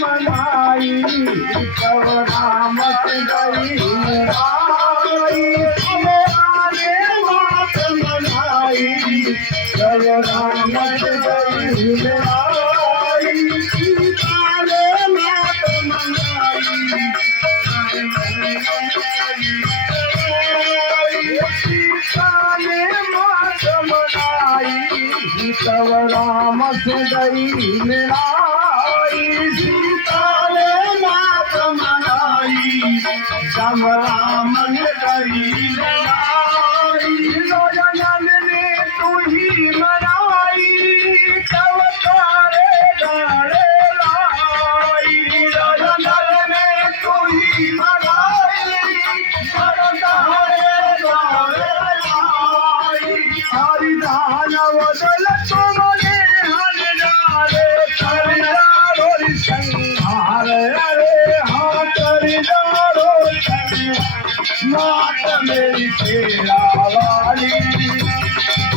मनाई तो राम गई मात मनाई तो राम गई सीता ने मात मनाई सीता ने मात मनाई तब राम से गई जब राम गई जनन ने तू ही मनाई तब तारे गाड़े लाई जनन ने तू ही मनाई तब तारे गाड़े लाई हरि दानव दल तुमने हर डाले करियारो संहार अरे हाँ करियारो मात मेरी तेरा वाली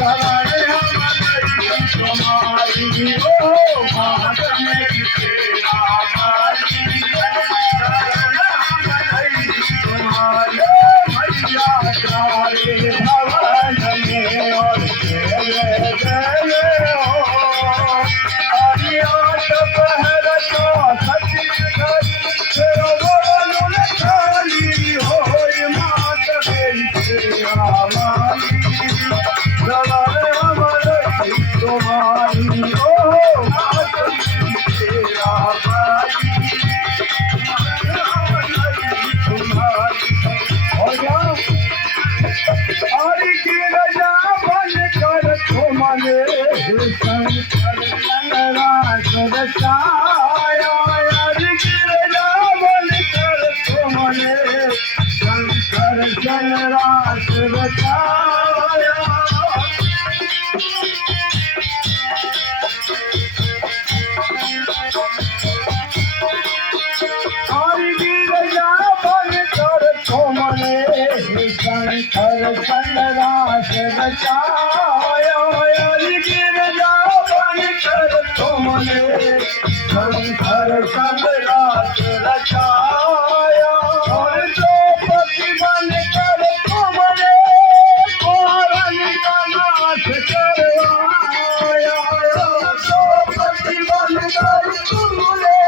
सवारे हम तुम्हारी ओ मात मेरी तेरा वाली तुम्हारे भैया तारे भवन में और जय जय हो आदियात पहर का सची घर तेरा बोल खाली हो तुम्हारी ओ और की रजा बन कर तुमने शंकर रास रचाया की रजा बन कर तुमने शंकर रास रचाया शंकर संगरास बचाया गिरजा बन कर तुमने शंकर संगरास रचाया और द्रौपदी बन कर तुमने कौरन का नाश करवाया द्रौपदी बन कर तुमने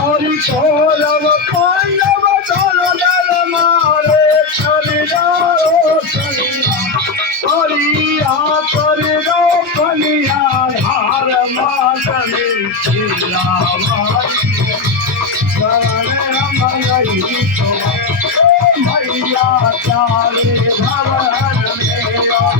और कौरव पांडव दोनों दल मारे खरीदारो और यहाँ पर दो फलिया धार मातने भैया चारे भवन में और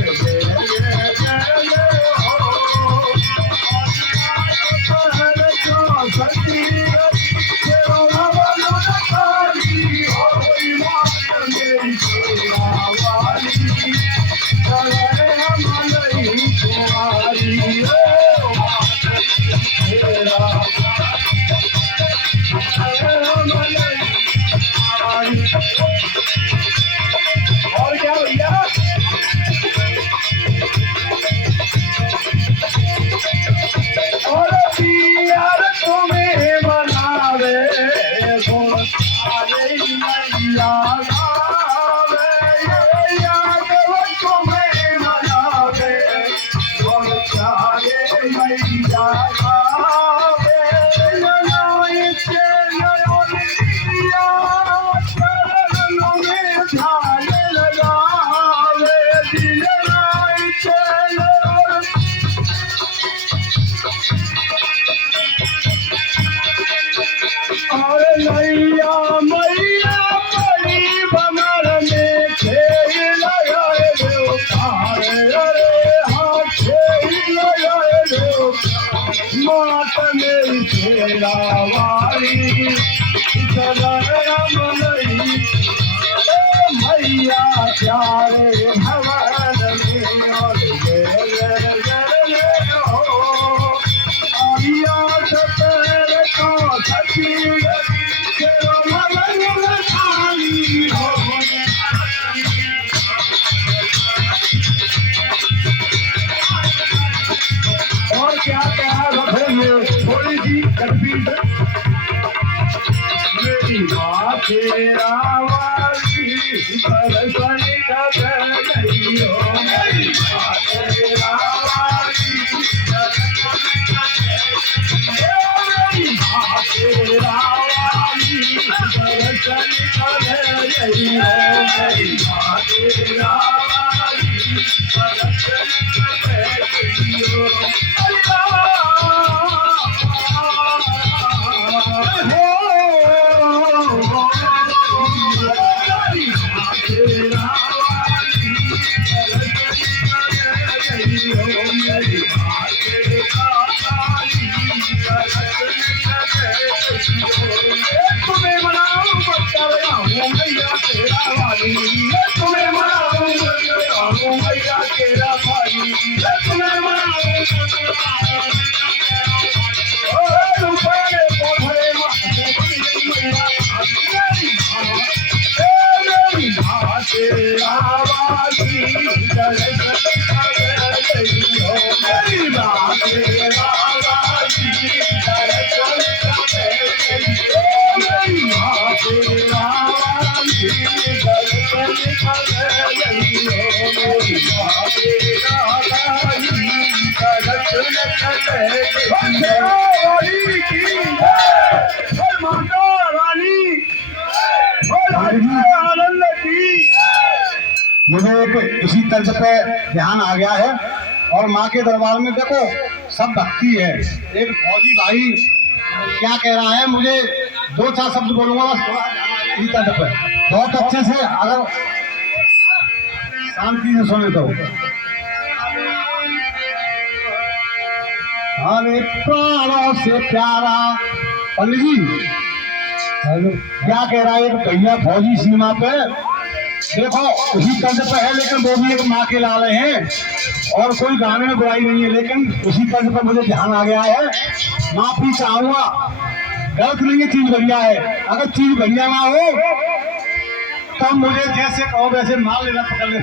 और क्या भैया और पियर तुम्हें मनावे गुण सारे मैया गावे यादव तुम्हें मनावे गुण सारे मैया गावे ननाई से नयन दिया चरणों में ध्यान लगावे दिल राई चलो और नैया मैया बड़ी बमर में खेल लगाए दो अरे हाँ खेल लगाए दो मात मेरी खेला वाली सदरम नहीं भैया प्यारे भवन में तेरा वाली दर्शन कर रहियो मेरी माँ तेरा वाली मेरी माँ तेरा वाली दर्शन कर रहियो मेरी माँ तेरा वाली दर्शन कर रहियो तुम्हें मनाओ मैया तेरा वाली तुम्हें मनाओ मैया तेरा वाली तुम्हें मनाओ तेरा वाली दर्शन कर रहियो मेरी माँ तेरा वाली दर्शन कर रहियो मेरी माँ तेरा वाली दर्शन कर रहियो मेरी माँ तेरा वाली दर्शन कर रहियो वाली की जय माता रानी आनंद की। मुझे एक इसी तर्ज पे ध्यान आ गया है और माँ के दरबार में देखो सब भक्ति है। एक फौजी भाई क्या कह रहा है, मुझे 2-4 शब्द बोलूंगा बस, थोड़ा इसी तर्ज पे बहुत अच्छे से अगर शांति से सुने तो। अरे प्राणों से प्यारा पंडित जी क्या कह रहा है, एक भैया फौजी सीमा पे देखो उसी तर्ज पे है, लेकिन वो भी एक माँ के लाल हैं और कोई गाने में बुराई नहीं है, लेकिन उसी तर्ज पे मुझे ध्यान आ गया है। माफी चाहूंगा, गलत नहीं है, चीज बढ़िया है। अगर चीज बढ़िया ना हो तो मुझे जैसे कहो वैसे माल लेना पकड़ ले।